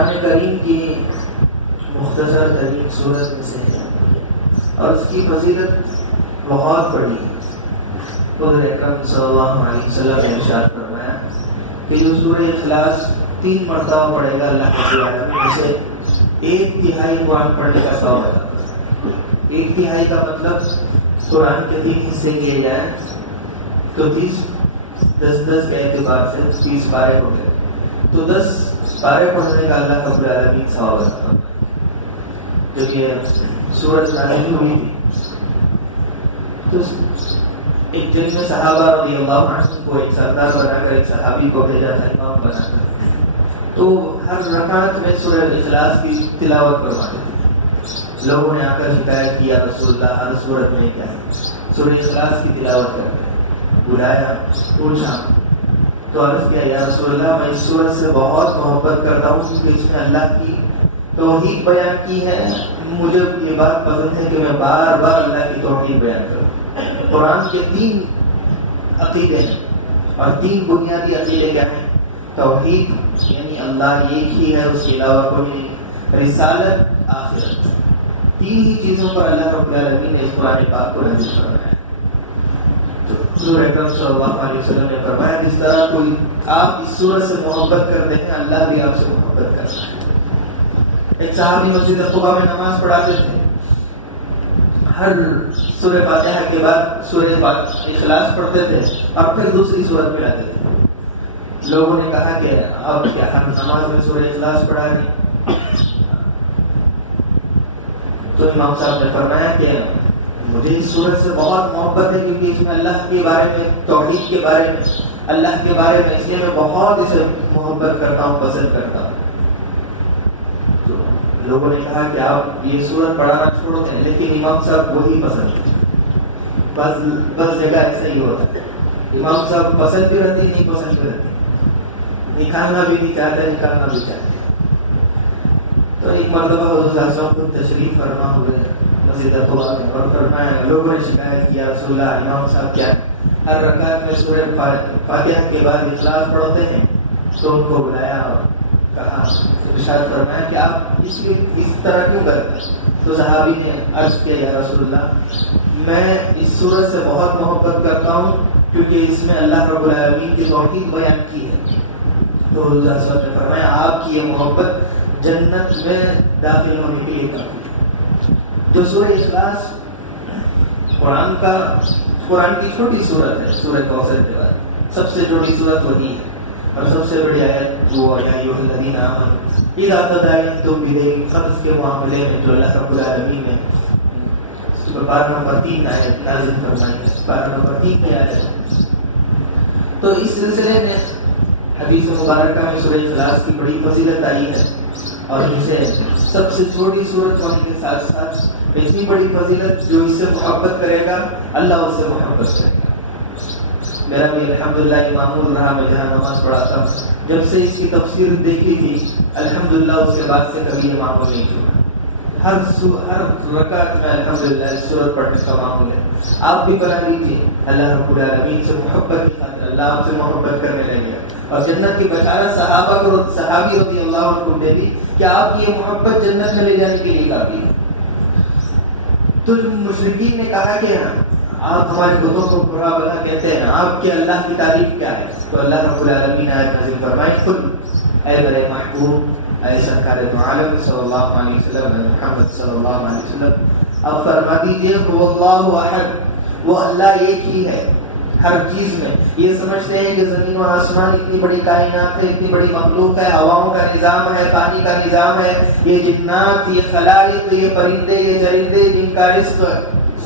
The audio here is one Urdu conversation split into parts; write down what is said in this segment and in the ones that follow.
قرآن کریم کی مختصر ترین سورت میں سے ہے اور اس کی فضیلت بہت بڑی ہے۔ حضور اکرم صلی اللہ علیہ وسلم نے ارشاد فرمایا کہ جو سورہ اخلاص 3 مرتبہ پڑھے گا اللہ رب العالمین اسے 1/3 قرآن پڑھنے کا ثواب ہے۔ 1/3 کا مطلب قرآن کے 3 حصے کیے جائیں تو 10 کے اعتبار سے 30 پارے ہو گئے، تو 10 پارے پڑھنے کا اللہ رب العالمین ثواب ہے۔ کیونکہ سورج نازل ہوئی تھی تو ایک دن میں صحابہ رضی اللہ عنہ کو ایک سردار بنا کر ایک صحابی کو بھیجا تھا امام بنا کر، تو ہر رکعت میں سورہ اخلاص کی تلاوت کرواتے تھے۔ لوگوں نے آ کر شکایت کیا رسول اللہ ہر سورت میں کیا ہے سورہ اخلاص کی تلاوت کرتے ہیں۔ بلایا پوچھا تو عرض کیا یا رسول اللہ میں اس سورت سے بہت محبت کرتا ہوں کیونکہ اس میں اللہ کی توحید بیان کی ہے، مجھے یہ بات پسند ہے کہ میں بار بار اللہ کی توحید بیان کروں۔ قرآن کے 3 عقیدے ہیں اور 3 بنیادی عقیدے کیا ہیں؟ توحید یعنی اللہ ایک ہی ہے، اس کے علاوہ کوئی نہیں، رسالت، آخرت، 3 ہی چیزوں پر اللہ رب العالمین نے اس قرآن پاک کو نازل فرمایا ہے۔ حضور اکرم صلی اللہ علیہ وسلم نے فرمایا جس طرح کوئی آپ اس سورت سے محبت کرتے ہیں اللہ بھی آپ سے محبت کرتا ہے۔ ایک صحابی مسجد قباء میں نماز پڑھاتے تھے، ہر سورہ فاتحہ کے بعد سورہ اخلاص پڑھتے تھے اور پھر دوسری سورت میں آتے تھے۔ لوگوں نے کہا کہ اب کیا ہر نماز میں سورہ اخلاص پڑھا دیں؟ تو امام صاحب نے فرمایا کہ مجھے اس سورت سے بہت محبت ہے کیونکہ اس میں اللہ کے بارے میں، توحید کے بارے میں، اللہ کے بارے میں، اس لیے میں بہت اسے محبت کرتا ہوں، پسند کرتا ہوں۔ تو لوگوں نے کہا کہ آپ یہ سورت پڑھانا چھوڑ دیں، لیکن امام صاحب وہی پسند ہے۔ بس جگہ ایسا ہی ہوتا ہے، امام صاحب پسند بھی رہتی نہیں پسند بھی رہتی، نکالنا بھی نہیں چاہتے نکالنا بھی چاہتے۔ تو ایک مرتبہ حضور صلی اللہ علیہ وسلم تشریف فرما ہوئے مسجد قباء میں اور فرمایا لوگوں نے شکایت کیا رسول اللہ امام صاحب کیا ہر رکعت میں سورہ فاتحہ کے بعد اخلاص پڑھتے ہیں؟ تو ان کو بلایا اور کہا، ارشاد فرمایا کہ آپ اس طرح کیوں کرتے ہیں؟ تو صحابی نے عرض کیا یا رسول اللہ میں اس سورت سے بہت محبت کرتا ہوں کیونکہ اس میں اللہ رب العالمین کی توحید بیان کی ہے۔ تو حضور صلی اللہ علیہ وسلم نے فرمایا آپ کی یہ محبت جنت میں داخل ہونے کے لیے کافی ہے۔ جو سورہ اخلاص قرآن کی چھوٹی صورت ہے، سورہ کوثر کے بعد سب سے چھوٹی صورت وہی ہے اور سب سے بڑی آیت وہ یا ایھا الذین آمنوا اذا تداینتم بدین، قرض کے معاملے میں جو اللہ رب العالمین نے پارہ نمبر 3 آیت نازل فرمائی ہے، پارہ نمبر 3 کی آیت۔ تو اس سلسلے میں حدیث مبارکہ میں سورہ اخلاص کی بڑی فضیلت آئی ہے اور اسے سب سے چھوٹی صورت ہونے کے ساتھ ساتھ اتنی بڑی فضیلت جو اس سے محبت کرے گا اللہ اس سے محبت کرے گا۔ میرا بھی الحمدللہ معمول رہا، میں جہاں نماز پڑھاتا ہوں جب سے اس کی تفسیر دیکھی تھی الحمدللہ اس کے بعد سے کبھی یہ معمول نہیں چھوڑا۔ ہر رکعت میں الحمدللہ اس سورت پڑھنے کا معمول ہے۔ آپ بھی بنا لیجیے، اللہ رب العالمین سے محبت کی خاطر اللہ آپ سے محبت کرنے لگے گا اور جنت کی بشارت صحابی رضی اللہ عنہ کو دے دی کہ آپ کی یہ محبت جنت میں لے جانے کے لیے کافی ہے۔ تو مشرکین نے کہا کہ آپ ہمارے بتوں کو برا بلا کہتے ہیں، آپ کے اللہ کی تعریف کیا ہے؟ تو اللہ رب العالمین آیت نازل فرمائی خود اے میرے محبوب اے سرکار دو عالم صلی اللہ علیہ وسلم محمد صلی اللہ علیہ وسلم اب فرما دیجیے هو اللہ احد، وہ اللہ ایک ہی ہے ہر چیز میں۔ یہ سمجھتے ہیں کہ زمین و آسمان اتنی بڑی کائنات ہے، اتنی بڑی مخلوق ہے، ہواؤں کا نظام ہے، پانی کا نظام ہے، یہ جنات، یہ خلائق، یہ پرندے، یہ چرندے جن کا رزق،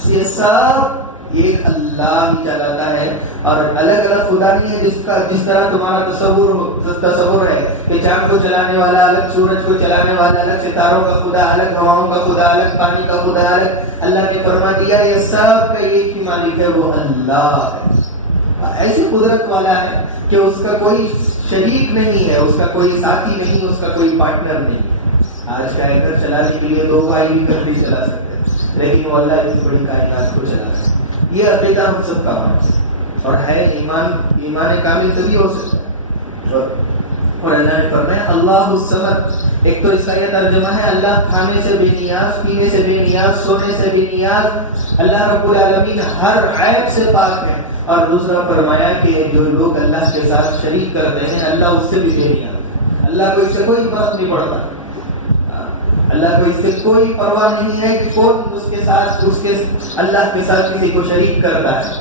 یہ سب ایک اللہ ہی چلاتا ہے اور الگ الگ خدا نہیں ہے جس طرح تمہارا تصور ہے کہ چاند کو چلانے والا الگ، سورج کو چلانے والا الگ، ستاروں کا خدا الگ، ہواؤں کا خدا الگ، پانی کا خدا الگ۔ اللہ نے فرما دیا یہ سب کا ایک ہی مالک ہے، وہ اللہ ہے، ایسی قدرت والا ہے کہ اس کا کوئی شریک نہیں ہے، اس کا کوئی ساتھی نہیں، اس کا کوئی پارٹنر نہیں ہے۔ آج کا گھر چلانے کے لیے 2 بھائی بھی گھر بھی چلا سکتے ہیں، لیکن وہ اللہ اس بڑی کائنات کو چلا سکتے۔ یہ عقیدہ ہم سب کا ہونا اور ہے، ایمان کامل تبھی ہو سکتا ہے۔ اور اللہ نے فرمایا اللہ الصمد، ایک تو اس کا یہ ترجمہ ہے اللہ کھانے سے بے نیاز، پینے سے بے نیاز، سونے سے بے نیاز، اللہ رب العالمین ہر عیب سے پاک ہے. اور دوسرا فرمایا کہ جو لوگ اللہ کے ساتھ شریک کرتے ہیں اللہ اس سے بھی بے نیاز ہے. اللہ کو اس سے کوئی فرق نہیں پڑتا، اللہ کو اس سے کوئی پرواہ نہیں ہے کہ کون اس کے ساتھ اللہ کے ساتھ کسی کو شریک کرتا ہے.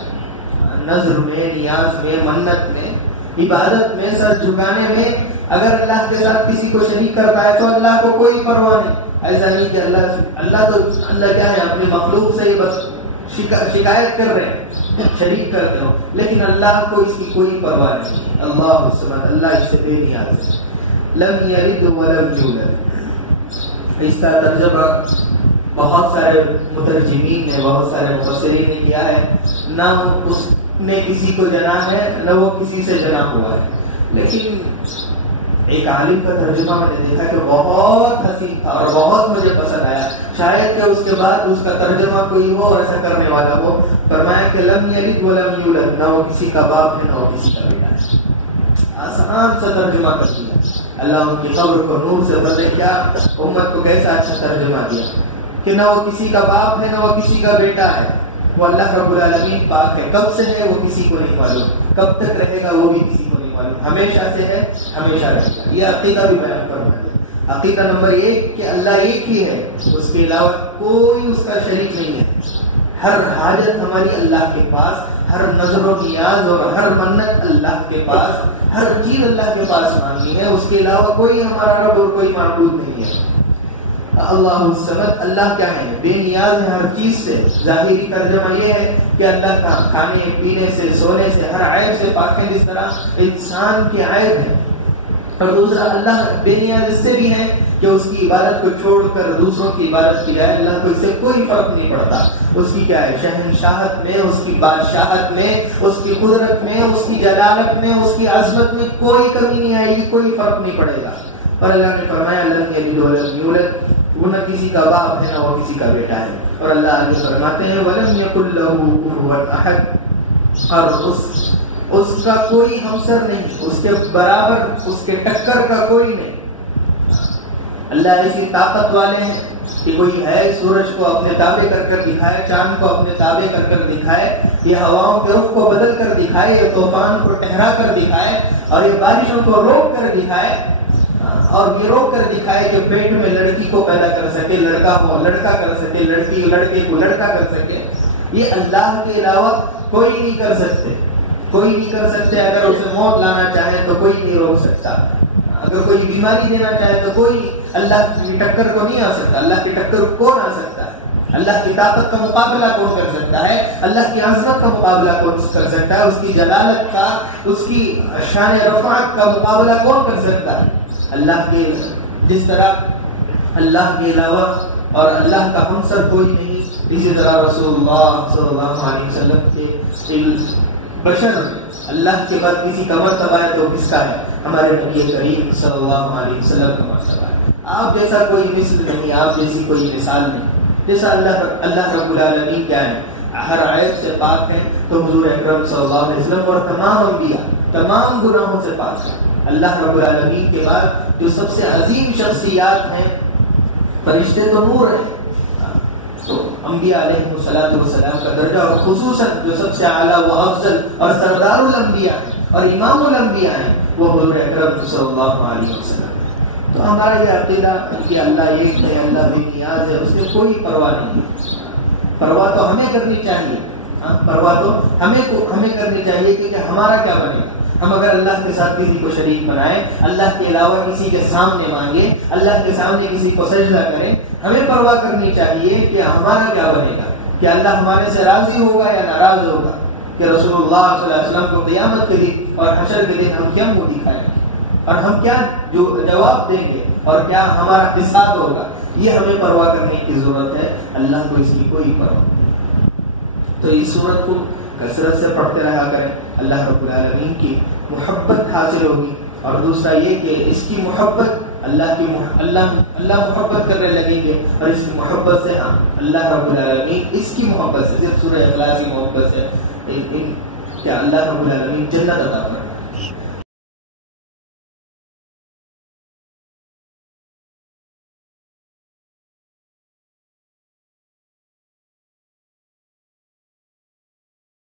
نظر میں، نیاز میں، منت میں، عبادت میں، سر جھکانے میں اگر اللہ کے ساتھ کسی کو شریک کرتا ہے تو اللہ کو کوئی پرواہ نہیں. ایسا نہیں کہ اللہ کیا ہے اپنی مخلوق سے بس شکایت کر رہے ہیں، شریک کرتے ہو، لیکن اللہ کو اس کی کوئی پرواہ نہیں. اللہ الصمد، اللہ اس سے بے نیاز ہے. لم یلد ولم یولد، اس کا ترجمہ بہت سارے مترجمین نے، بہت سارے مفسرین نے کیا ہے. نہ اس نے کسی کو جنا ہے، نہ وہ کسی سے جنا ہوا ہے. لیکن ایک عالم کا ترجمہ میں نے دیکھا کہ بہت حسین تھا اور بہت مجھے پسند آیا. شاید کہ اس کے بعد اس کا ترجمہ کوئی ہو ایسا کرنے والا ہو. فرمایا کہ لم یلد ولم یولد، نہ وہ کسی کا باپ ہے نہ وہ کسی کا بیٹا ہے. آسان سا ترجمہ کر دیا. اللہ ان کی قبر کو نور سے بھر دے. کیا امت کو کیسا اچھا ترجمہ دیا کہ نہ وہ کسی کا باپ ہے نہ وہ کسی کا بیٹا ہے. وہ اللہ رب العالمین پاک ہے. کب سے ہے وہ کسی کو نہیں معلوم، کب تک رہے گا وہ بھی کسی کو نہیں معلوم. ہمیشہ سے ہے، ہمیشہ رہے گا. یہ عقیدہ بھی بیان کرنا ہے. عقیدہ نمبر 1 کہ اللہ ایک ہی ہے، اس کے علاوہ کوئی اس کا شریک نہیں ہے. ہر حاجت ہماری اللہ کے پاس، ہر نظر و نیاز اور ہر منت اللہ کے پاس، ہر چیز اللہ کے پاس مانگی ہے. اس کے علاوہ کوئی ہمارا رب اور کوئی معبود نہیں ہے. اللہ الصمد، اللہ کیا ہے؟ بے نیاز ہے ہر چیز سے. ظاہری ترجمہ یہ ہے کہ اللہ کا کھانے پینے سے، سونے سے، ہر عیب سے پاک ہے، جس طرح انسان کے عیب ہے. اور دوسرا اللہ بے نیاز اس سے بھی ہے کہ اس کی عبادت کو چھوڑ کر دوسروں کی عبادت کی جائے. اللہ کو اس سے کوئی فرق نہیں پڑتا. اس کی کیا ہے شہنشاہت میں، اس کی بادشاہت میں، اس کی قدرت میں، اس کی جلالت میں، اس کی عظمت میں کوئی کمی نہیں آئے گی، کوئی فرق نہیں پڑے گا. اور اللہ نے فرمایا لم یلد ولم یولد، وہ نہ کسی کا باپ ہے نہ وہ کسی کا بیٹا ہے. اور اللہ آگے فرماتے ہیں ولم یکن لہ کفوا احد، اور اس کا کوئی ہمسر نہیں، اس کے برابر، اس کے ٹکر کا کوئی نہیں. اللہ ایسی طاقت والے ہیں کہ کوئی ہے سورج کو اپنے تابع کر کر دکھائے، چاند کو اپنے تابع کر کر دکھائے، یہ ہواؤں کے رخ کو بدل کر دکھائے، یہ طوفان کو ٹھہرا کر دکھائے، اور یہ بارشوں کو روک کر دکھائے، اور یہ روک کر دکھائے کہ پیٹ میں لڑکی کو پیدا کر سکے، لڑکا ہو لڑکا کر سکے، لڑکی لڑکے کو لڑکا کر سکے. یہ اللہ کے علاوہ کوئی نہیں کر سکتے، کوئی نہیں کر سکتے. اگر اسے موت لانا چاہے تو کوئی نہیں روک سکتا. اگر کوئی بیماری دینا چاہے تو کوئی اللہ کی ٹکر کو نہیں آ سکتا. اللہ کی ٹکر کون آ سکتا ہے؟ اللہ کی طاقت کا مقابلہ کون کر سکتا ہے؟ اللہ کی عظمت کا مقابلہ کون کر سکتا ہے؟ اس کی جلالت کا، اس کی شان رفعت کا مقابلہ کون کر سکتا ہے؟ اللہ کے، جس طرح اللہ کے علاوہ اور اللہ کا ہمسر کوئی نہیں، اسی طرح رسول اللہ صلی اللہ علیہ وسلم کے بشر اللہ کے بعد کسی کا مرتبہ ہے تو کس کا ہے؟ ہمارے نبی کریم صلی اللہ علیہ وسلم کا مرتبہ ہے. آپ جیسا کوئی مثل نہیں، آپ جیسی کوئی مثال نہیں. جیسا اللہ رب العالمین کیا ہے؟ ہر عیب سے پاک ہے، تو حضور اکرم صلی اللہ علیہ وسلم اور تمام انبیاء تمام گناہوں سے پاک ہے. اللہ رب العالمین کے بعد جو سب سے عظیم شخصیات ہیں، فرشتے تو نور ہیں، تو انبیاء علیہ السلام کا درجہ، اور خصوصاً جو سب سے اعلیٰ و افضل اور سردار الانبیاء ہیں اور امام الانبیاء ہیں، وہ حضور اکرم صلی اللہ علیہ وسلم. تو ہمارا یہ عقیدہ کہ اللہ ایک ہے، اللہ بے نیاز ہے، اس میں کوئی پرواہ نہیں. پرواہ تو ہمیں کرنی چاہیے، پرواہ تو ہمیں کرنی چاہیے کہ ہمارا کیا بنے گا. ہم اگر اللہ کے ساتھ کسی کو شریک بنائیں، اللہ کے علاوہ کسی کے سامنے مانگے، اللہ کے سامنے کسی کو سجدہ کریں، ہمیں پرواہ کرنی چاہیے کہ ہمارا کیا بنے گا، کہ اللہ ہمارے سے راضی ہوگا یا ناراض ہوگا، کہ رسول اللہ صلی اللہ علیہ وسلم کو قیامت کے دن اور حشر کے دن ہم کیا منہ دکھائیں گے اور ہم کیا جواب دیں گے اور کیا ہمارا حساب ہوگا. یہ ہمیں پرواہ کرنے کی ضرورت ہے. اللہ کو اس کی کوئی پرواہ نہیں. تو اس صورت کو کثرت سے پڑھتے رہا کریں، اللہ رب العالمین کی محبت حاصل ہوگی. اور دوسرا یہ کہ اس کی محبت اللہ محبت کرنے لگیں گے، اور اس کی محبت سے اللہ رب العالمین اس کی محبت سے، صرف سورہ اخلاص کی محبت سے کیا اللہ رب العالمین جنت عطا فرمائے.